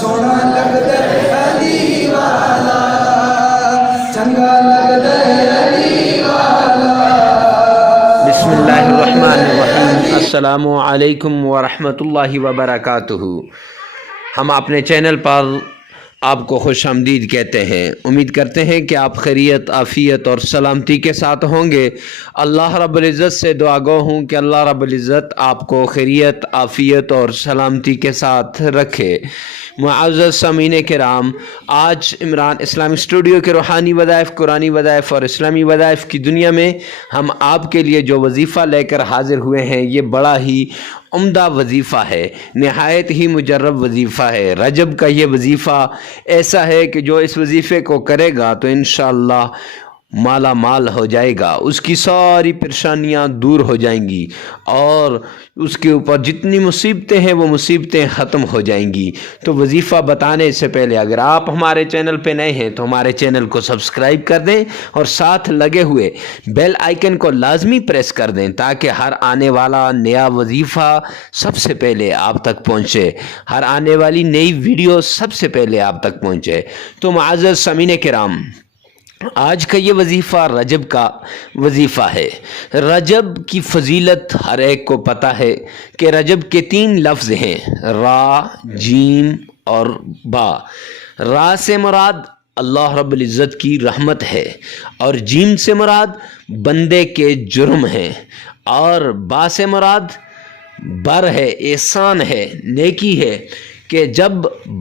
سونا لگتا علی والا چنگا لگتا علی والا۔ بسم اللہ الرحمن الرحیم۔ السلام علیکم ورحمۃ اللہ وبرکاتہ۔ ہم اپنے چینل پر آپ کو خوش آمدید کہتے ہیں۔ امید کرتے ہیں کہ آپ خیریت، عافیت اور سلامتی کے ساتھ ہوں گے۔ اللہ رب العزت سے دعا گو ہوں کہ اللہ رب العزت آپ کو خیریت، عافیت اور سلامتی کے ساتھ رکھے۔ معزز سامعین کرام، آج عمران اسلامک اسٹوڈیو کے روحانی وظائف، قرآنی وظائف اور اسلامی وظائف کی دنیا میں ہم آپ کے لیے جو وظیفہ لے کر حاضر ہوئے ہیں، یہ بڑا ہی عمدہ وظیفہ ہے، نہایت ہی مجرب وظیفہ ہے۔ رجب کا یہ وظیفہ ایسا ہے کہ جو اس وظیفے کو کرے گا تو انشاءاللہ مالا مال ہو جائے گا، اس کی ساری پریشانیاں دور ہو جائیں گی اور اس کے اوپر جتنی مصیبتیں ہیں وہ مصیبتیں ختم ہو جائیں گی۔ تو وظیفہ بتانے سے پہلے اگر آپ ہمارے چینل پہ نئے ہیں تو ہمارے چینل کو سبسکرائب کر دیں اور ساتھ لگے ہوئے بیل آئیکن کو لازمی پریس کر دیں تاکہ ہر آنے والا نیا وظیفہ سب سے پہلے آپ تک پہنچے، ہر آنے والی نئی ویڈیو سب سے پہلے آپ تک پہنچے۔ تو معزز سامعین کرام، آج کا یہ وظیفہ رجب کا وظیفہ ہے۔ رجب کی فضیلت ہر ایک کو پتہ ہے کہ رجب کے 3 لفظ ہیں، را، جیم اور با۔ را سے مراد اللہ رب العزت کی رحمت ہے اور جیم سے مراد بندے کے جرم ہیں اور با سے مراد بر ہے، احسان ہے، نیکی ہے کہ جب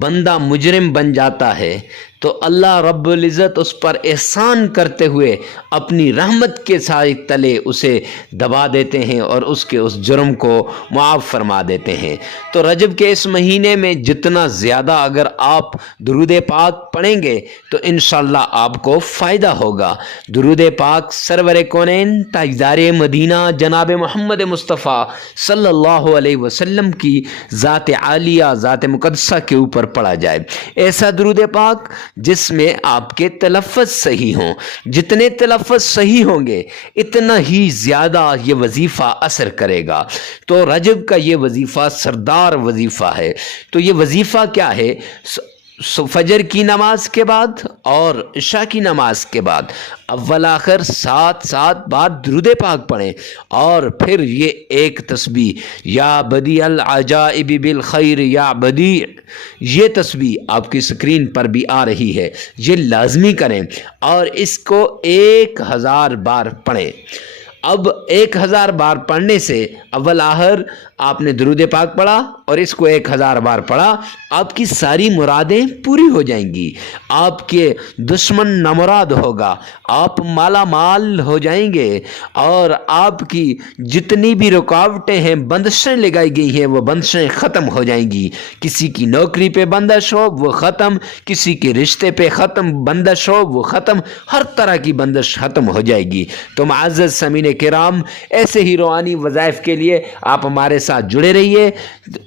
بندہ مجرم بن جاتا ہے تو اللہ رب العزت اس پر احسان کرتے ہوئے اپنی رحمت کے سائے تلے اسے دبا دیتے ہیں اور اس کے اس جرم کو معاف فرما دیتے ہیں۔ تو رجب کے اس مہینے میں جتنا زیادہ اگر آپ درود پاک پڑھیں گے تو انشاءاللہ آپ کو فائدہ ہوگا۔ درود پاک سرور کونین تاجدار مدینہ جناب محمد مصطفیٰ صلی اللہ علیہ وسلم کی ذات عالیہ، ذات مقدسہ کے اوپر پڑھا جائے۔ ایسا درود پاک جس میں آپ کے تلفظ صحیح ہوں۔ جتنے تلفظ صحیح ہوں گے اتنا ہی زیادہ یہ وظیفہ اثر کرے گا۔ تو رجب کا یہ وظیفہ سردار وظیفہ ہے۔ تو یہ وظیفہ کیا ہے؟ فجر کی نماز کے بعد اور عشاء کی نماز کے بعد اول آخر 7 بار درود پاک پڑھیں اور پھر یہ ایک تسبیح یا بدیع العجائب بالخیر یا بدیع، یہ تسبیح آپ کی سکرین پر بھی آ رہی ہے، یہ لازمی کریں اور اس کو 1000 بار پڑھیں۔ اب 1000 بار پڑھنے سے اول آخر آپ نے درود پاک پڑھا اور اس کو 1000 بار پڑھا، آپ کی ساری مرادیں پوری ہو جائیں گی، آپ کے دشمن نامراد ہوگا، آپ مالا مال ہو جائیں گے اور آپ کی جتنی بھی رکاوٹیں ہیں، بندشیں لگائی گئی ہیں، وہ بندشیں ختم ہو جائیں گی۔ کسی کی نوکری پہ بندش ہو وہ ختم، کسی کے رشتے پہ بندش ہو وہ ختم، ہر طرح کی بندش ختم ہو جائے گی۔ تو معزز سامعین کرام، ایسے ہی روحانی وظائف کے لیے آپ ہمارے ساتھ جڑے رہیے،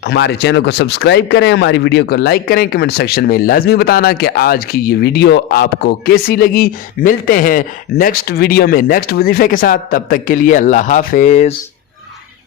ہمارے چینل کو سبسکرائب کریں، ہماری ویڈیو کو لائک کریں، کمنٹ سیکشن میں لازمی بتانا کہ آج کی یہ ویڈیو آپ کو کیسی لگی۔ ملتے ہیں نیکسٹ ویڈیو میں نیکسٹ وظیفے کے ساتھ، تب تک کے لیے اللہ حافظ۔